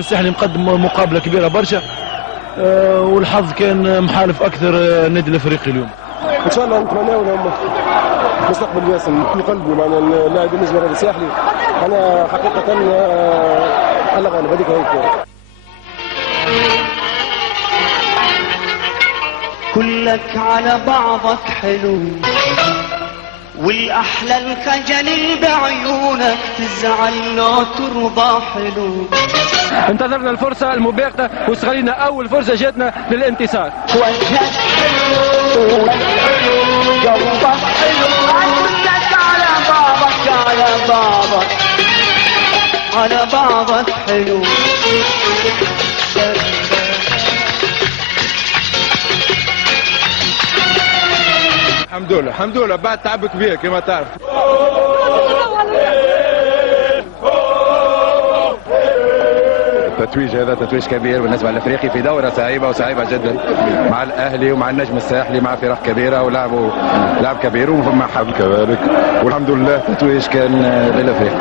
الساحلي مقدم مقابله كبيره برشا، والحظ كان محالف اكثر النادي الافريقي اليوم. ان شاء الله نتمناو لهم مستقبل باسم من كل قلبي. معناها اللاعب بالنسبه للنادي الساحلي انا حقيقه الله غالب هذيك هي الكوره. كلك على بعضك حلو والاحلى الخجل بعيونك تزعل لو ترضى حلو. انتظرنا الفرصه المباغته واستغلينا اول فرصه جاتنا للانتصار. وجهك حلو قلبك حلو كلك على بعضك على بعضك حلو. الحمد لله بعد تعب كبير كما تعرف. التتويج هذا تتويج كبير بالنسبه للافريقي في دوره صعيبه وصعيبه جدا مع الاهلي ومع النجم الساحلي مع فرق كبيره ولعبوا لعب كبير وفما حظ كذلك، والحمد لله التتويج كان للافريقي.